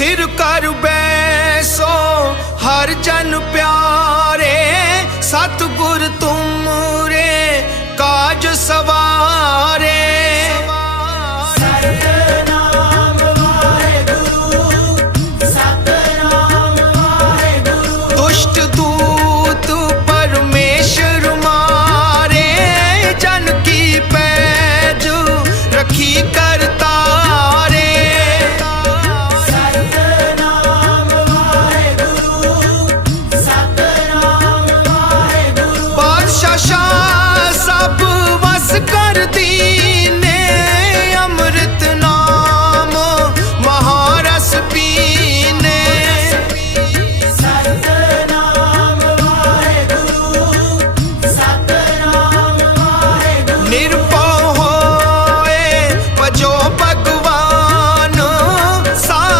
ਸਥਿਰ ਕਰ ਬੈਸੋ ਹਰ ਜਨ ਪਿਆਰੇ ਸਤਿਗੁਰ करती